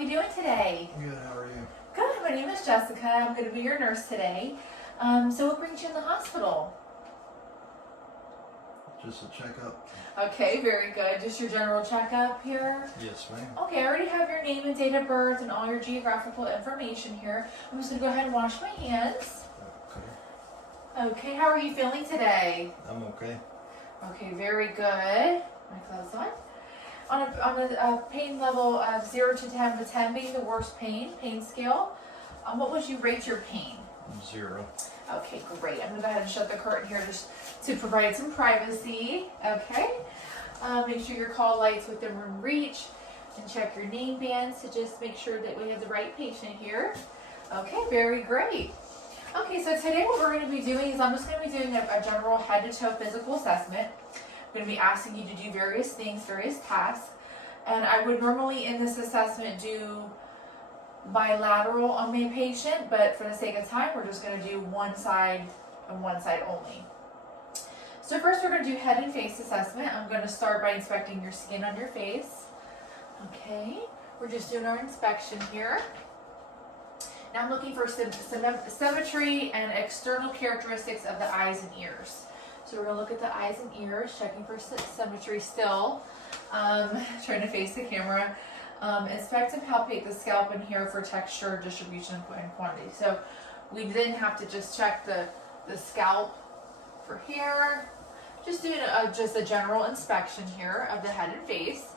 are you doing today? Good, how are you? Good, my name is Jessica. I'm going to be your nurse today. So what brings you in the hospital? Just a checkup. Okay, very good. Just your general checkup here? Yes, ma'am. Okay, I already have your name and date of birth and all your geographical information here. I'm just going to go ahead and wash my hands. Okay. Okay, how are you feeling today? I'm okay. Okay, very good. My clothes on. On a pain level of 0 to 10, with 10 being the worst pain scale, what would you rate your pain? 0. Okay, great. I'm going to go ahead and shut the curtain here just to provide some privacy. Okay. Make sure your call light's within room reach and check your name bands to just make sure that we have the right patient here. Okay, very great. Okay, so today what we're going to be doing is I'm just going to be doing a general head to toe physical assessment. I'm going to be asking you to do various things, various tasks. And I would normally in this assessment do bilateral on my patient, but for the sake of time, we're just going to do one side and one side only. So first we're going to do head and face assessment. I'm going to start by inspecting your skin on your face. Okay, we're just doing our inspection here. Now I'm looking for symmetry and external characteristics of the eyes and ears. So we're going to look at the eyes and ears, checking for symmetry still. Trying to face the camera. Inspect and palpate the scalp and hair for texture, distribution, and quantity. So we then have to just check the scalp for hair. Just doing just a general inspection here of the head and face.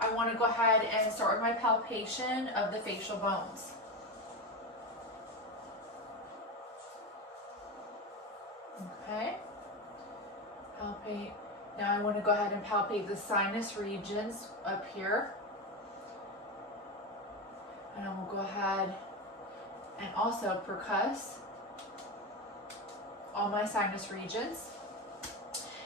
I want to go ahead and start with my palpation of the facial bones. Okay. Palpate. Now I want to go ahead and palpate the sinus regions up here. And I will go ahead and also percuss all my sinus regions.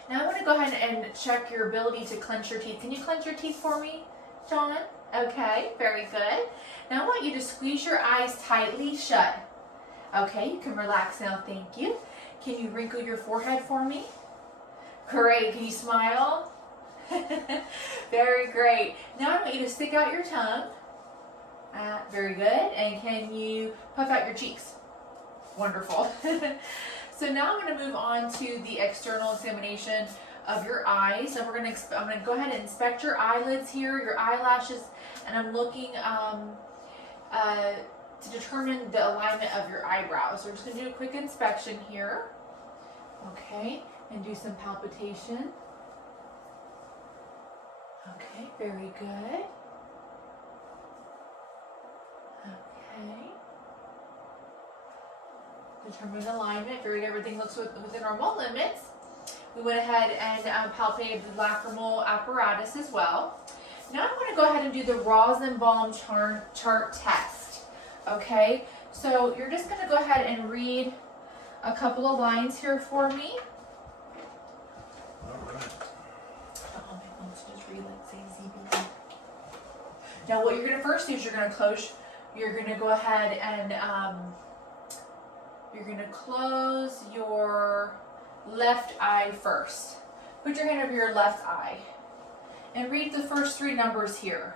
Now I want to go ahead and check your ability to clench your teeth. Can you clench your teeth for me, John? Okay, very good. Now I want you to squeeze your eyes tightly shut. Okay, you can relax now, thank you. Can you wrinkle your forehead for me? Great, can you smile? Very great. Now I want you to stick out your tongue. Very good. And can you puff out your cheeks? Wonderful. So now I'm going to move on to the external examination of your eyes. And I'm going to go ahead and inspect your eyelids here, your eyelashes, and I'm looking to determine the alignment of your eyebrows. So we're just going to do a quick inspection here. Okay, and do some palpitation. Okay, very good. Okay. Determine alignment. Very good. Everything looks within normal limits. We went ahead and palpated the lacrimal apparatus as well. Now I'm going to go ahead and do the Rosenbaum chart test. Okay, so you're just going to go ahead and read a couple of lines here for me. All right. Oh, my phone's just read like say ZBB. Now what you're going to first do is you're going to go ahead and you're going to close your left eye first. Put your hand over your left eye and read the first 3 numbers here.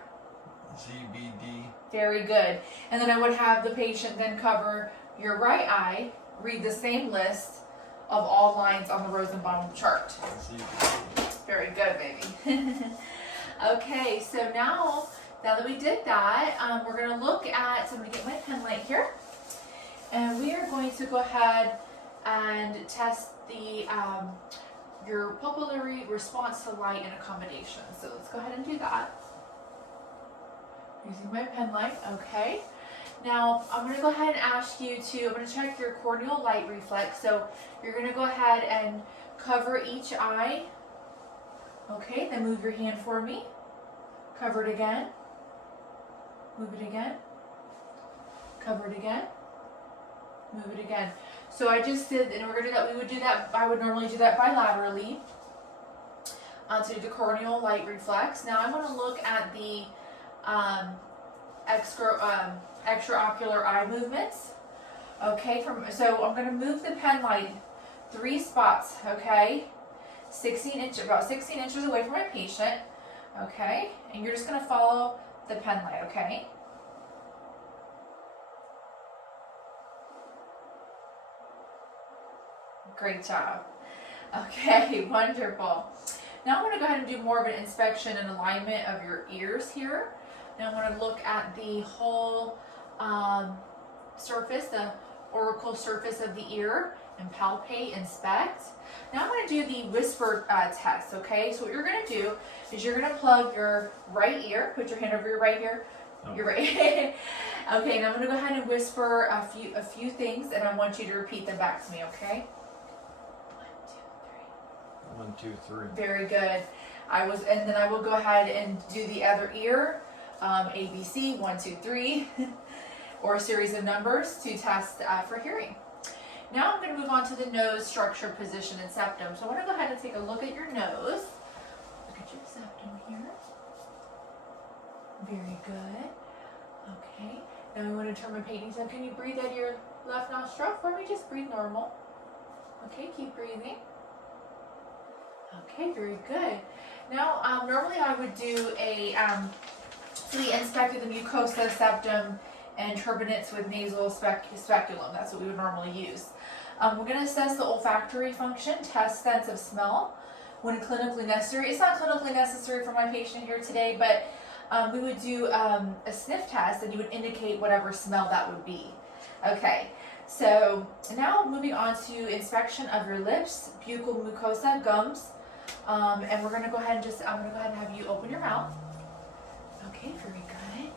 ZBD. Very good. And then I would have the patient then cover your right eye, read the same list of all lines on the Rosenbaum chart. ZBD. Very good, baby. Okay, so now that we did that, we're going to look at, so I'm going to get my pen light here, and we are going to go ahead and test the your pupillary response to light and accommodation. So let's go ahead and do that. Using my pen light, okay. Now I'm going to go ahead and ask you I'm going to check your corneal light reflex. So you're going to go ahead and cover each eye. Okay, then move your hand for me. Cover it again. Move it again. Cover it again. Move it again. So I just did, in order to do that, we would do that, I would normally do that bilaterally to do the corneal light reflex. Now I want to look at the extraocular eye movements. Okay, so I'm going to move the pen light 3 spots, okay? About 16 inches away from my patient, okay? And you're just going to follow the pen light, okay? Great job. Okay, wonderful. Now I'm going to go ahead and do more of an inspection and alignment of your ears here. Now I'm going to look at the whole surface, the auricle surface of the ear, and palpate, inspect. Now I'm going to do the whisper test, okay? So what you're going to do is you're going to plug your right ear, put your hand over your right ear, your right. Okay, and I'm going to go ahead and whisper a few things, and I want you to repeat them back to me, okay? 1, 2, 3. Very good. And then I will go ahead and do the other ear, ABC, 1, 2, 3, or a series of numbers to test for hearing. Now I'm going to move on to the nose structure, position, and septum. So I want to go ahead and take a look at your nose. Look at your septum here. Very good. Okay. Now I want to turn my painting. So can you breathe out your left nostril for me? Just breathe normal. Okay, keep breathing. Okay, very good. Now, normally I would do a, so we inspected the mucosa, septum, and turbinates with nasal speculum. That's what we would normally use. We're going to assess the olfactory function, test sense of smell when clinically necessary. It's not clinically necessary for my patient here today, but we would do a sniff test, and you would indicate whatever smell that would be. Okay. So now moving on to inspection of your lips, buccal mucosa, gums, and we're going to go ahead and I'm going to go ahead and have you open your mouth. Okay, very good.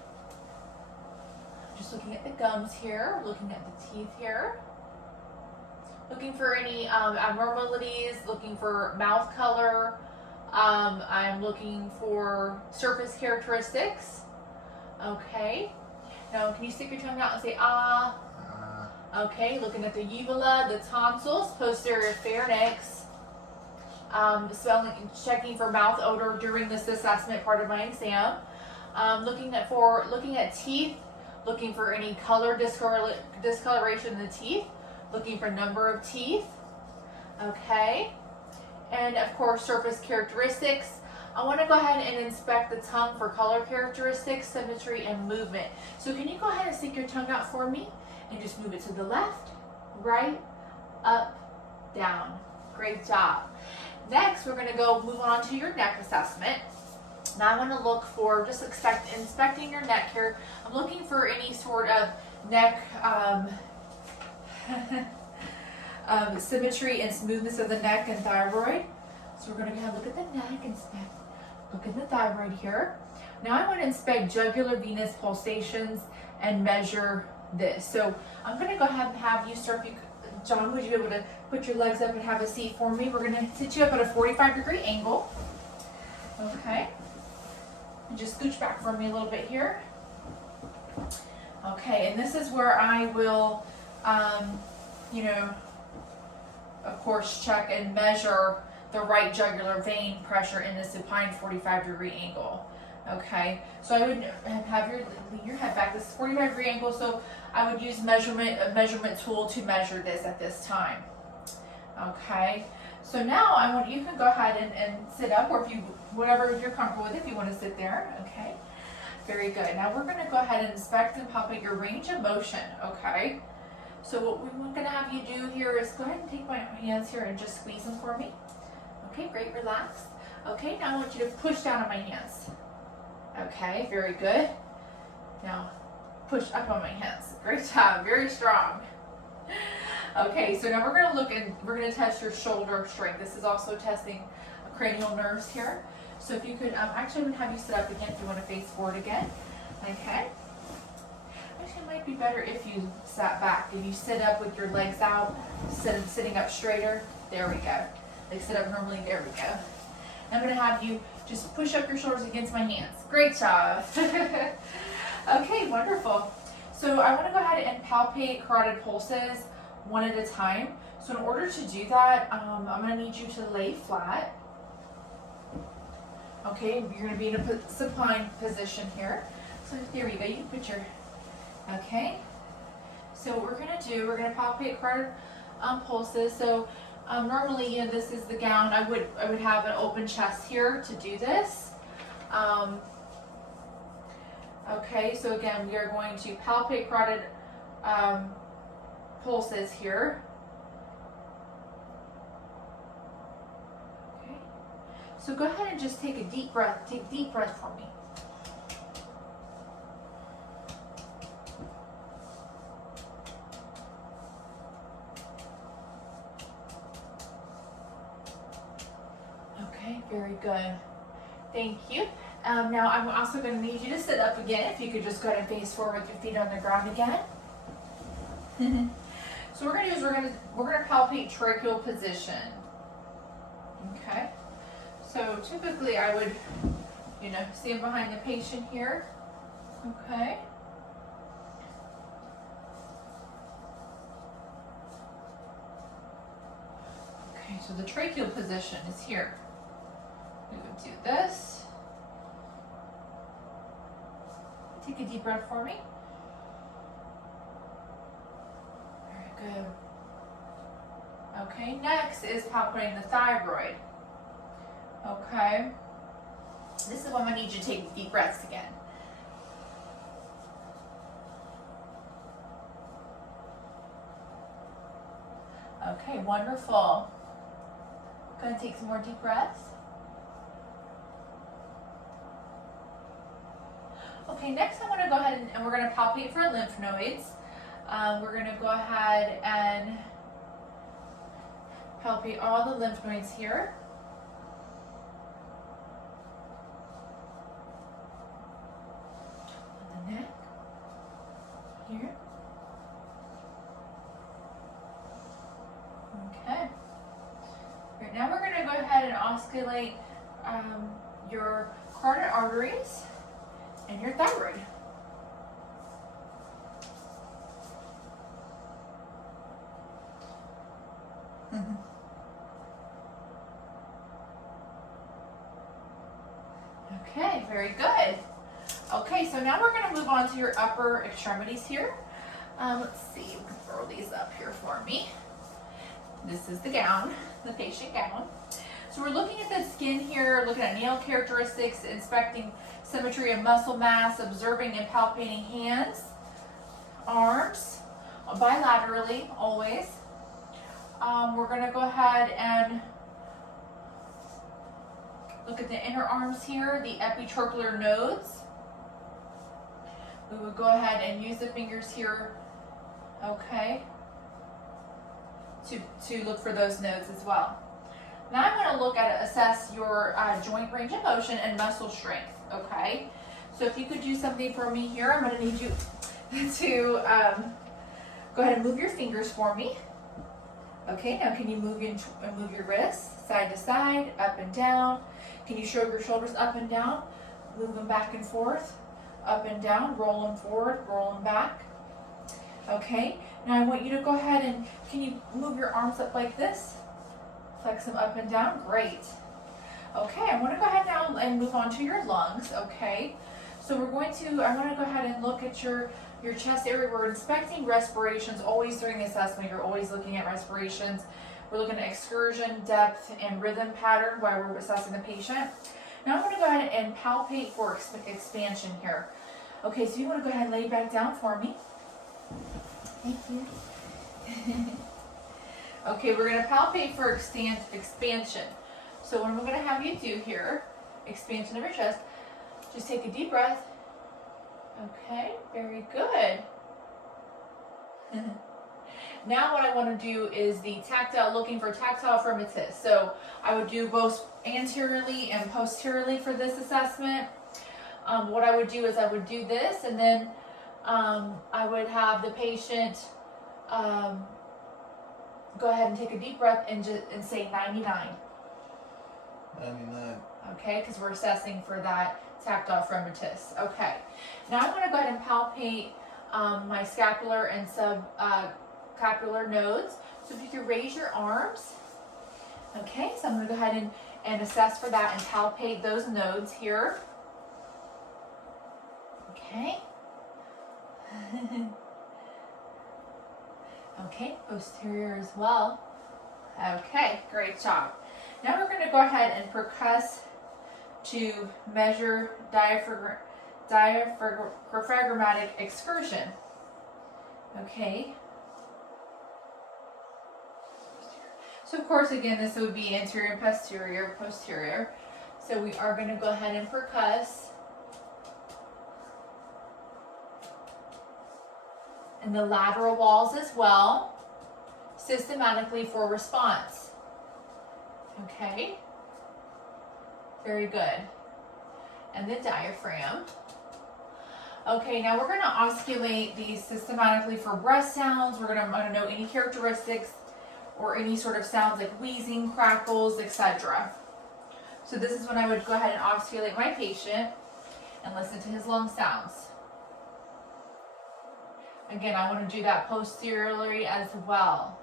Just looking at the gums here, looking at the teeth here. Looking for any abnormalities, looking for mouth color. I'm looking for surface characteristics. Okay. Now, can you stick your tongue out and say ah? Okay, looking at the uvula, the tonsils, posterior pharynx. Smelling, checking for mouth odor during this assessment part of my exam. Looking at teeth, looking for any color discoloration in the teeth, looking for number of teeth. Okay, and of course surface characteristics. I want to go ahead and inspect the tongue for color characteristics, symmetry, and movement. So can you go ahead and stick your tongue out for me and just move it to the left, right, up, down. Great job. Next, we're going to move on to your neck assessment. Now I want to look for, inspecting your neck here. I'm looking for any sort of neck symmetry and smoothness of the neck and thyroid. So we're going to go ahead and look at the neck, look at the thyroid here. Now I want to inspect jugular venous pulsations and measure this. So I'm going to go ahead and have you start. John, would you be able to put your legs up and have a seat for me? We're going to sit you up at a 45-degree angle. Okay. And just scooch back for me a little bit here. Okay, and this is where I will, of course, check and measure the right jugular vein pressure in the supine 45-degree angle. Okay, so I would have lean your head back. This is 45-degree angle, so I would use a measurement tool to measure this at this time. Okay, so now you can go ahead and sit up, or whatever you're comfortable with, if you want to sit there. Okay, very good. Now we're going to go ahead and inspect and palpate your range of motion. Okay, so what we're going to have you do here is go ahead and take my hands here and just squeeze them for me. Okay, great, relax. Okay, now I want you to push down on my hands. Okay, very good. Now, push up on my hands. Great job, very strong. Okay, so now we're going to test your shoulder strength. This is also testing cranial nerves here. So if you could, actually I'm going to have you sit up again if you want to face forward again. Okay. Actually, it might be better if you sat back. If you sit up with your legs out, sitting up straighter. There we go. Like sit up normally, there we go. I'm going to have you just push up your shoulders against my hands. Great job. Okay, wonderful. So I want to go ahead and palpate carotid pulses one at a time. So in order to do that, I'm going to need you to lay flat. Okay, you're going to be in a supine position here. So there we go. You can put your, okay. So what we're going to do, we're going to palpate carotid pulses. So normally, this is the gown. I would have an open chest here to do this. Okay, so again, we are going to palpate carotid pulses here. So go ahead and just take a deep breath. Take a deep breath for me. Okay, very good. Thank you. Now I'm also going to need you to sit up again. If you could just go ahead and face forward with your feet on the ground again. So what we're going to do is we're going to palpate tracheal position. Okay. So typically I would, stand behind the patient here. Okay. Okay, so the tracheal position is here. We would do this. Take a deep breath for me. Very good. Okay, next is palpating the thyroid. Okay. This is when I need you to take deep breaths again. Okay, wonderful. Gonna take some more deep breaths. Okay, next I want to go ahead and we're going to palpate for lymph nodes. We're going to go ahead and palpate all the lymph nodes here. On the neck, here. Okay. Right now we're going to go ahead and osculate your carotid arteries and your thyroid. Okay, very good. Okay, so now we're going to move on to your upper extremities here. Let's see, we can throw these up here for me. This is the gown, the patient gown. So we're looking at the skin here, looking at nail characteristics, inspecting symmetry of muscle mass, observing and palpating hands, arms, bilaterally, always. We're going to go ahead and look at the inner arms here, the epitrochlear nodes. We would go ahead and use the fingers here, okay, to look for those nodes as well. Now I'm going to look at assess your joint range of motion and muscle strength, okay? So if you could do something for me here, I'm going to need you to go ahead and move your fingers for me. Okay, now can you move your wrists side to side, up and down? Can you show your shoulders up and down? Move them back and forth, up and down, roll them forward, roll them back. Okay, now I want you to go ahead and, can you move your arms up like this? Flex them up and down, great. Okay, I want to go ahead now and move on to your lungs, okay? So I want to go ahead and look at your chest area. We're inspecting respirations always during the assessment. You're always looking at respirations. We're looking at excursion, depth, and rhythm pattern while we're assessing the patient. Now I'm going to go ahead and palpate for expansion here. Okay, so you want to go ahead and lay back down for me. Thank you. Okay, we're going to palpate for expansion. So what I'm going to have you do here, expansion of your chest, just take a deep breath. Okay, very good. Now what I want to do is the tactile, looking for tactile affirmative. So I would do both anteriorly and posteriorly for this assessment. What I would do is I would do this, and then I would have the patient go ahead and take a deep breath and say 99. 99. Okay, because we're assessing for that tactile affirmatus. Okay, now I'm going to go ahead and palpate my scapular and subscapular nodes. So if you could raise your arms. Okay, so I'm going to go ahead and assess for that and palpate those nodes here. Okay. Okay, posterior as well. Okay, great job. Now we're going to go ahead and percuss to measure diaphragmatic excursion. Okay. So of course, again, this would be anterior and posterior. So we are going to go ahead and percuss. And the lateral walls as well, systematically for response. Okay, very good. And the diaphragm. Okay, now we're going to osculate these systematically for breath sounds. We're going to know any characteristics or any sort of sounds like wheezing, crackles, etc. So this is when I would go ahead and osculate my patient and listen to his lung sounds. Again, I want to do that posteriorly as well.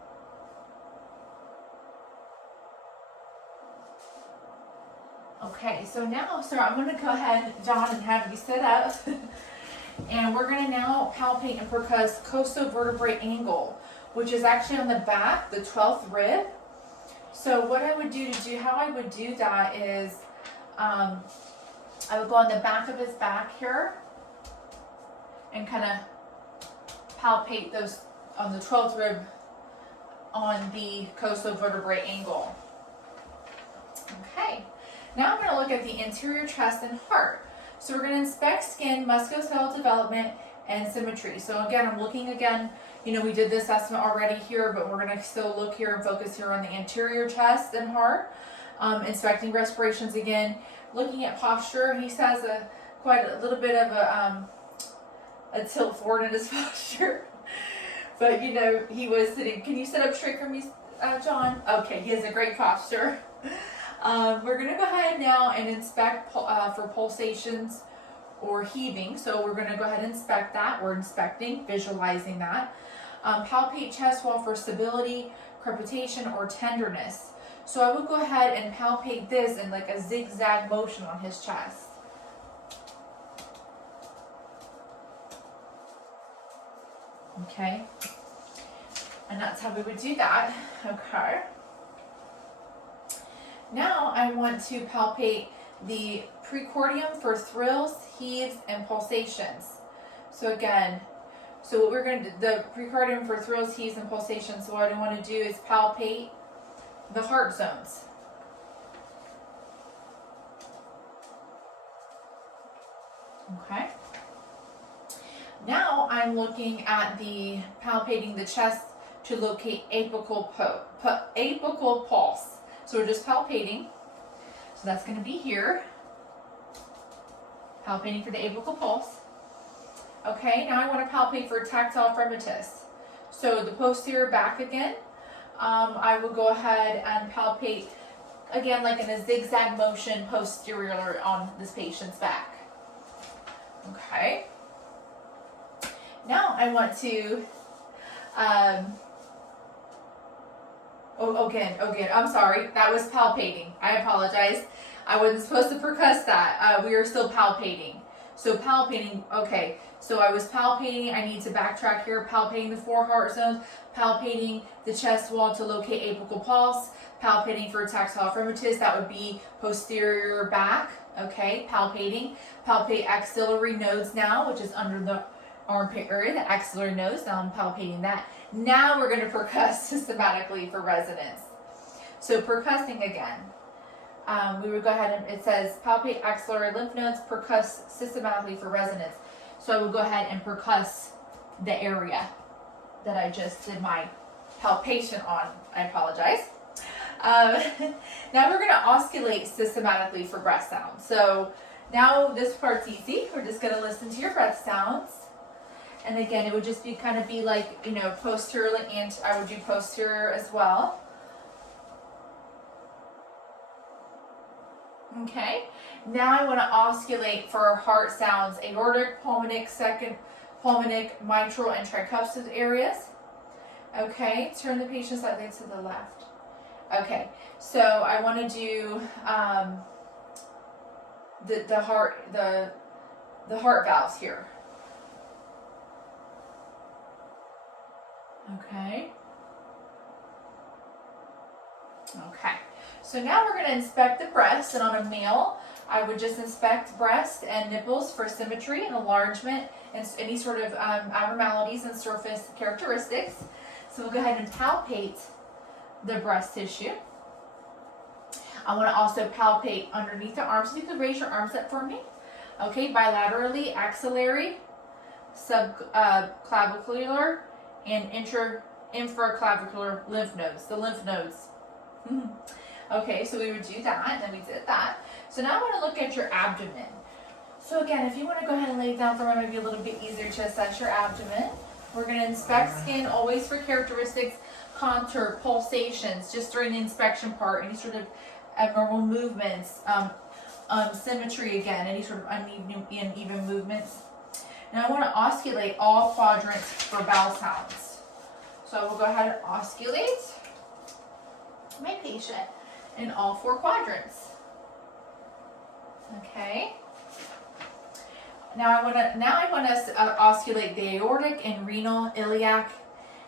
Okay, so now, I'm going to go ahead, John, and have you sit up. And we're going to now palpate and percuss costovertebrae angle, which is actually on the back, the 12th rib. So what I would how I would do that is, I would go on the back of his back here and kind of palpate those on the 12th rib on the costovertebrae angle. Okay, now I'm going to look at the anterior chest and heart. So we're going to inspect skin, musculoskeletal development, and symmetry. So again, I'm looking again, we did the assessment already here, but we're going to still look here and focus here on the anterior chest and heart. Inspecting respirations again, looking at posture. He has quite a little bit of a tilt forward in his posture. But he was sitting. Can you sit up straight for me, John? Okay, he has a great posture. We're going to go ahead now and inspect for pulsations or heaving. So we're going to go ahead and inspect that. We're inspecting, visualizing that. Palpate chest wall for stability, crepitation, or tenderness. So I would go ahead and palpate this in like a zigzag motion on his chest. Okay. And that's how we would do that. Okay. Now I want to palpate the precordium for thrills, heaves, and pulsations. So again, what we're going to do, the precordium for thrills, heaves, and pulsations. So what I want to do is palpate the heart zones. Okay. Now I'm looking at palpating the chest to locate apical pulse. So we're just palpating. So that's going to be here. Palpating for the apical pulse. Okay, now I want to palpate for tactile fremitus. So the posterior back again. I will go ahead and palpate again like in a zigzag motion posterior on this patient's back. Okay. Now I want to again, I'm sorry, that was palpating. I apologize. I wasn't supposed to percuss that. We are still palpating. So palpating, okay. So I was palpating, I need to backtrack here, palpating the 4 heart zones, palpating the chest wall to locate apical pulse, palpating for tactile fremitus, that would be posterior back, okay, palpating. Palpate axillary nodes now, which is under the armpit area, the axillary nodes, now I'm palpating that. Now we're going to percuss systematically for resonance. So percussing again. We would go ahead and it says palpate axillary lymph nodes, percuss systematically for resonance. So I would go ahead and percuss the area that I just did my palpation on. I apologize. Now we're going to osculate systematically for breath sounds. So now this part's easy. We're just going to listen to your breath sounds. And again, it would just be kind of be like, posteriorly, and I would do posterior as well. Okay, now I want to osculate for heart sounds, aortic, pulmonic, second pulmonic, mitral, and tricuspid areas. Okay, turn the patient slightly to the left. Okay, so I want to do the heart valves here. Okay. Okay. So now we're going to inspect the breast, and on a male, I would just inspect breast and nipples for symmetry and enlargement and any sort of abnormalities and surface characteristics. So we'll go ahead and palpate the breast tissue. I want to also palpate underneath the arms. So you could raise your arms up for me. Okay, bilaterally, axillary, subclavicular, and infraclavicular lymph nodes, the lymph nodes. Okay, so we would do that, and then we did that. So now I want to look at your abdomen. So again, if you want to go ahead and lay down for a moment, it'll be a little bit easier to assess your abdomen. We're going to inspect skin always for characteristics, contour, pulsations, just during the inspection part, any sort of abnormal movements, symmetry again, any sort of uneven movements. Now I want to osculate all quadrants for bowel sounds. So I will go ahead and osculate my patient in all 4 quadrants. Okay. Now I want to osculate the aortic and renal, iliac,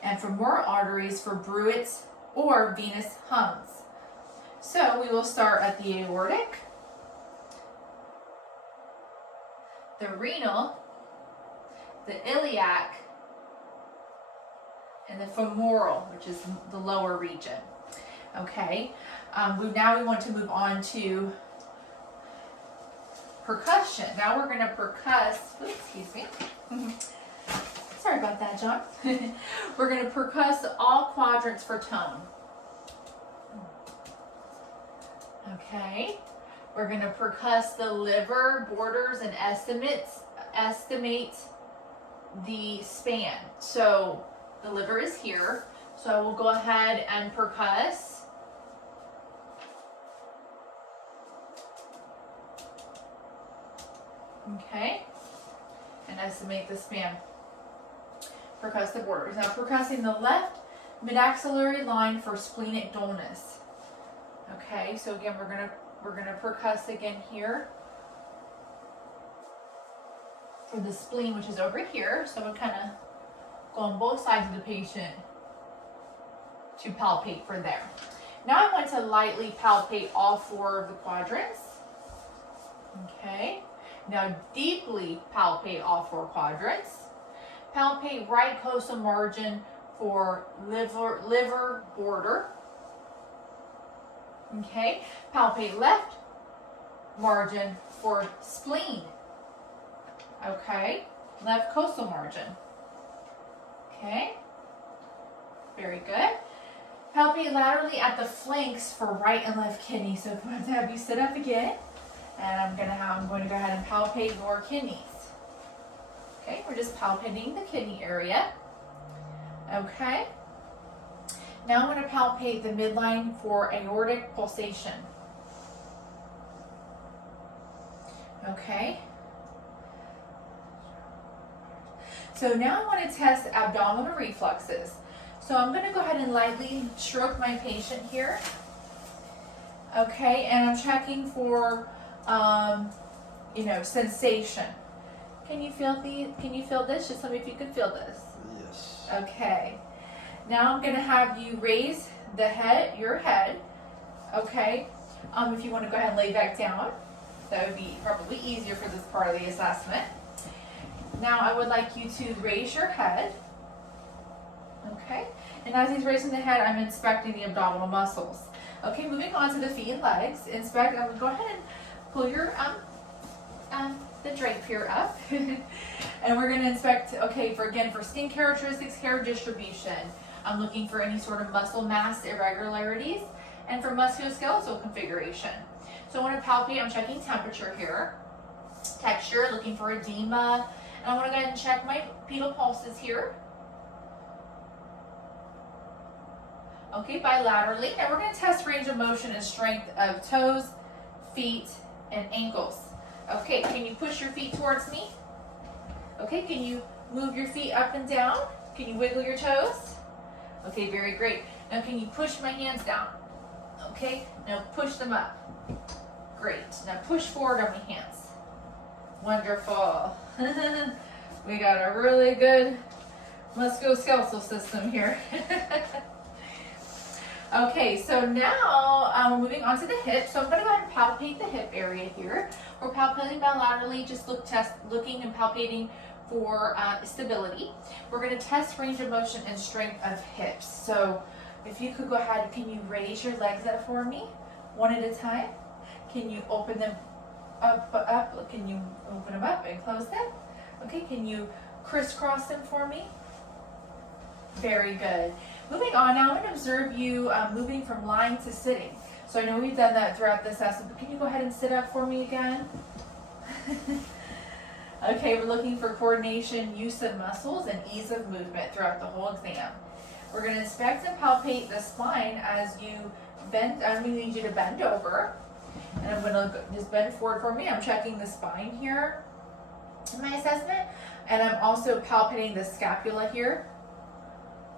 and femoral arteries for bruits or venous hums. So we will start at the aortic, the renal, the iliac, and the femoral, which is the lower region. Okay. Now we want to move on to percussion. Now we're going to percuss. Oops, excuse me. Sorry about that, John. We're going to percuss all quadrants for tone. Okay. We're going to percuss the liver, borders, and estimate the span. So the liver is here. So I will go ahead and percuss. Okay, and estimate the span. Percuss the borders. Now percussing the left mid-axillary line for splenic dullness. Okay, so again we're gonna percuss again here for the spleen, which is over here. So we kind of go on both sides of the patient to palpate for there. Now I want to lightly palpate all 4 of the quadrants. Okay. Now deeply palpate all 4 quadrants. Palpate right costal margin for liver border. Okay. Palpate left margin for spleen. Okay. Left costal margin. Okay. Very good. Palpate laterally at the flanks for right and left kidney. So I'm going to have you sit up again. And I'm going to go ahead and palpate your kidneys. Okay, we're just palpating the kidney area. Okay. Now I'm going to palpate the midline for aortic pulsation. Okay. So now I want to test abdominal reflexes. So I'm going to go ahead and lightly stroke my patient here. Okay, and I'm checking for sensation. Can you feel this? Just tell me if you can feel this. Yes. Okay. Now I'm going to have you raise your head. Okay. If you want to go ahead and lay back down, that would be probably easier for this part of the assessment. Now I would like you to raise your head. Okay. And as he's raising the head, I'm inspecting the abdominal muscles. Okay, moving on to the feet and legs. Inspect. I'm going to go ahead and pull your the drape here up, and we're going to inspect. Okay, for skin characteristics, hair distribution. I'm looking for any sort of muscle mass irregularities, and for musculoskeletal configuration. So I want to palpate. I'm checking temperature here, texture, looking for edema, and I want to go ahead and check my pedal pulses here. Okay, bilaterally. And we're going to test range of motion and strength of toes, feet, and ankles. Okay, can you push your feet towards me? Okay, can you move your feet up and down? Can you wiggle your toes? Okay, very great. Now can you push my hands down? Okay, now push them up. Great. Now push forward on my hands. Wonderful. We got a really good musculoskeletal system here. Okay, so now we're moving on to the hip. So I'm going to go ahead and palpate the hip area here. We're palpating bilaterally, just looking and palpating for stability. We're going to test range of motion and strength of hips. So if you could go ahead, can you raise your legs up for me? one at a time. Can you open them up? Can you open them up and close them? Okay, can you crisscross them for me? Very good. Moving on now, I'm going to observe you moving from lying to sitting. So I know we've done that throughout this lesson, but can you go ahead and sit up for me again? Okay, we're looking for coordination, use of muscles, and ease of movement throughout the whole exam. We're going to inspect and palpate the spine as you bend. I'm going to need you to bend over. And I'm going to just bend forward for me. I'm checking the spine here in my assessment. And I'm also palpating the scapula here.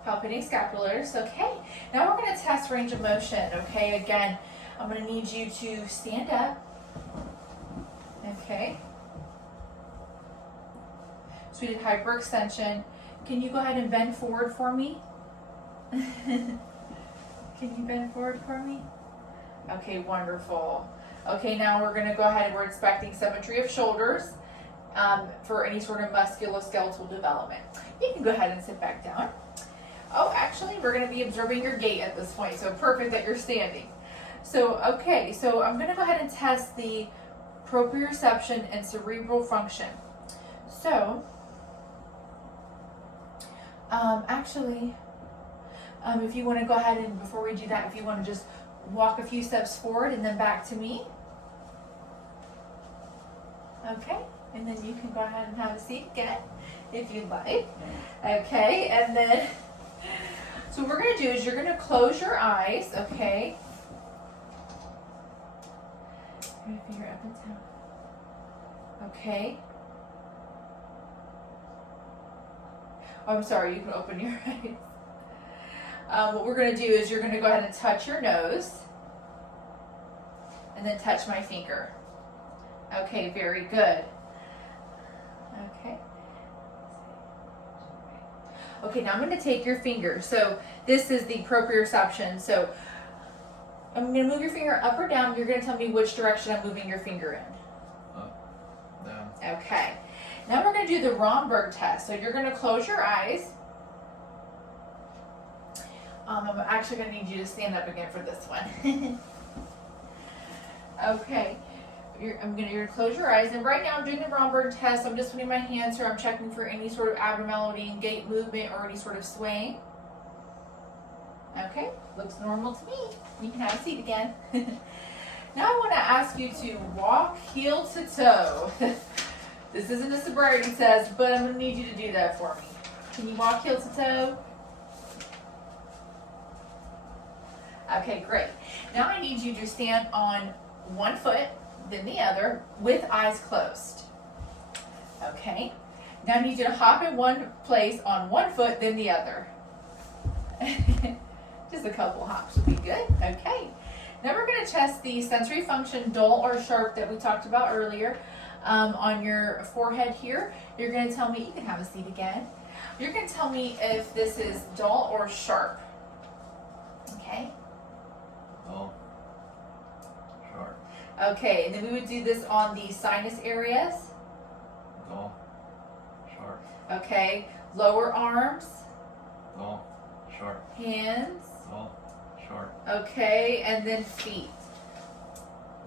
Palpating scapulars, okay. Now we're going to test range of motion, okay. Again, I'm going to need you to stand up, okay. So we did hyperextension. Can you go ahead and bend forward for me? Can you bend forward for me? Okay, wonderful. Okay, now we're going to go ahead and we're inspecting symmetry of shoulders for any sort of musculoskeletal development. You can go ahead and sit back down. Oh, actually, we're going to be observing your gait at this point, so perfect that you're standing. So, okay, so I'm going to go ahead and test the proprioception and cerebral function. So, if you want to go ahead and, before we do that, if you want to just walk a few steps forward and then back to me. Okay, and then you can go ahead and have a seat again, if you'd like. Okay, and then, so what we're going to do is you're going to close your eyes, okay? Your finger up and down. Okay. Oh, I'm sorry, you can open your eyes. What we're going to do is you're going to go ahead and touch your nose and then touch my finger. Okay, very good. Okay. Okay, now I'm going to take your finger. So this is the proprioception. So I'm going to move your finger up or down. You're going to tell me which direction I'm moving your finger in. Up, down. Okay. Now we're going to do the Romberg test. So you're going to close your eyes. I'm actually going to need you to stand up again for this one. Okay. You're going to close your eyes. And right now I'm doing the Romberg test. I'm just putting my hands here. I'm checking for any sort of abnormality in gait movement or any sort of swaying. Okay. Looks normal to me. You can have a seat again. Now I want to ask you to walk heel to toe. This isn't a sobriety test, but I'm going to need you to do that for me. Can you walk heel to toe? Okay, great. Now I need you to stand on one foot, then the other, with eyes closed. Okay. Now I need you to hop in one place on one foot, then the other. Just a couple hops would be good. Okay. Now we're going to test the sensory function, dull or sharp, that we talked about earlier. On your forehead here, you're going to tell me, you can have a seat again. You're going to tell me if this is dull or sharp. Okay. Dull. Sharp. Okay, and then we would do this on the sinus areas. Dull. Sharp. Okay, lower arms. Dull. Sharp. Hands. Dull. Sharp. Okay, and then feet.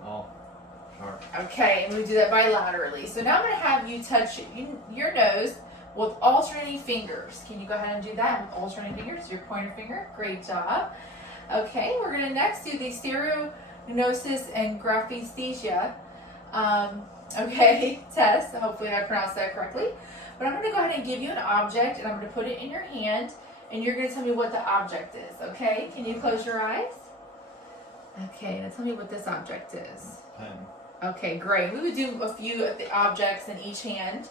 Dull. Sharp. Okay, and we do that bilaterally. So now I'm going to have you touch your nose with alternating fingers. Can you go ahead and do that with alternating fingers? Your pointer finger. Great job. Okay, we're going to next do the stereognosis and graphesthesia test. Hopefully I pronounced that correctly. But I'm going to go ahead and give you an object, and I'm going to put it in your hand, and you're going to tell me what the object is. Okay, can you close your eyes? Okay, now tell me what this object is. Pen. Okay, great. We would do a few of the objects in each hand.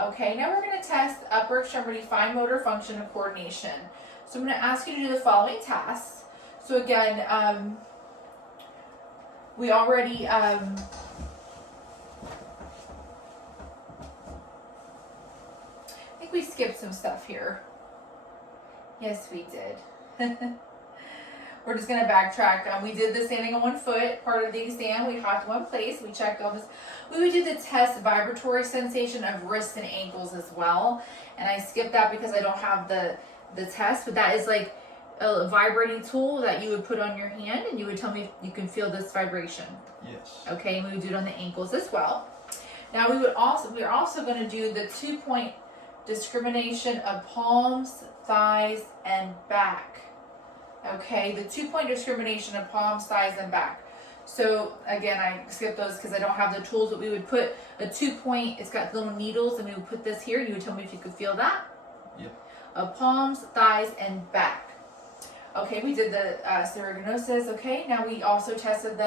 Okay, now we're going to test upper extremity fine motor function and coordination. So I'm going to ask you to do the following tasks. So again, we already I think we skipped some stuff here. Yes, we did. We're just going to backtrack. We did the standing on one foot part of the exam. We hopped in one place. We checked all this. We would do the test vibratory sensation of wrists and ankles as well. And I skipped that because I don't have the test. But that is like a vibrating tool that you would put on your hand, and you would tell me if you can feel this vibration. Yes. Okay, and we would do it on the ankles as well. Now we're also going to do the 2-point discrimination of palms, thighs, and back. Okay, the 2-point discrimination of palms, thighs, and back. So again, I skipped those because I don't have the tools, but we would put a 2-point, it's got little needles, and we would put this here. You would tell me if you could feel that. Yep. Of palms, thighs, and back. Okay, we did the serognosis. Okay, now we also tested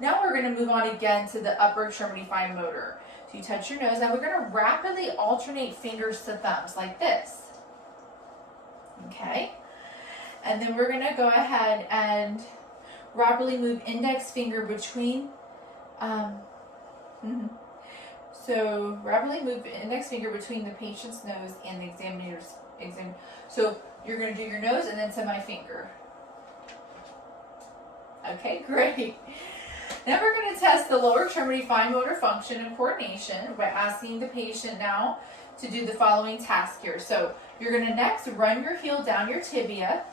now we're going to move on again to the upper extremity fine motor. So you touch your nose. Now we're going to rapidly alternate fingers to thumbs like this. Okay, and then we're going to go ahead and rapidly move index finger between, so rapidly move index finger between the patient's nose and the examiner's exam. So you're going to do your nose and then to my finger. Okay, great. Now we're going to test the lower extremity fine motor function and coordination by asking the patient now to do the following task here. So you're going to next run your heel down your tibia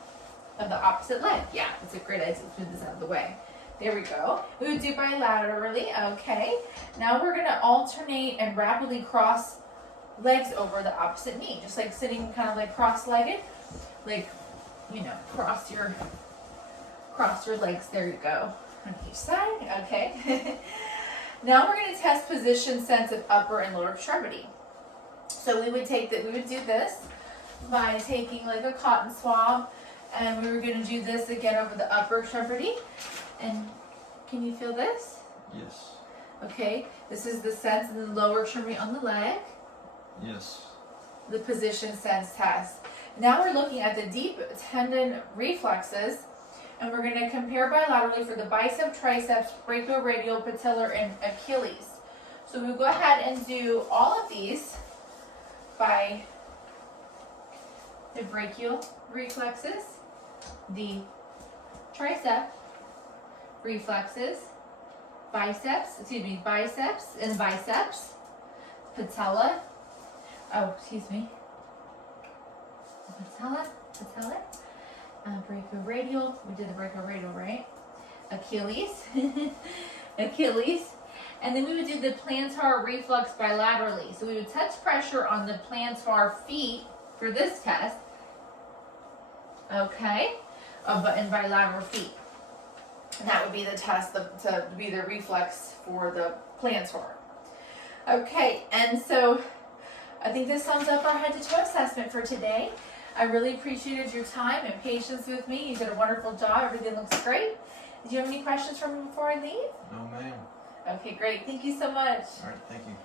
of the opposite leg. Yeah, that's a great idea. Let's move this out of the way. There we go. We would do bilaterally. Okay. Now we're going to alternate and rapidly cross legs over the opposite knee, just like sitting kind of like cross-legged, like, you know, cross your legs. There you go. On each side. Okay. Now we're going to test position sense of upper and lower extremity. So we would do this by taking like a cotton swab, and we were going to do this again over the upper extremity. And can you feel this? Yes. Okay. This is the sense in the lower extremity on the leg. Yes. The position sense test. Now we're looking at the deep tendon reflexes, and we're going to compare bilaterally for the bicep, triceps, brachioradial, patellar, and Achilles. So we'll go ahead and do all of these by the brachial reflexes, the tricep reflexes, biceps and biceps, patella, patella, brachioradial, we did the brachioradial, right? Achilles, and then we would do the plantar reflex bilaterally. So we would touch pressure on the plantar feet for this test, okay, and bilateral feet. And that would be the test to be the reflex for the plantar. Okay, and so I think this sums up our head-to-toe assessment for today. I really appreciated your time and patience with me. You did a wonderful job. Everything looks great. Do you have any questions for me before I leave? No, ma'am. Okay, great. Thank you so much. All right, thank you.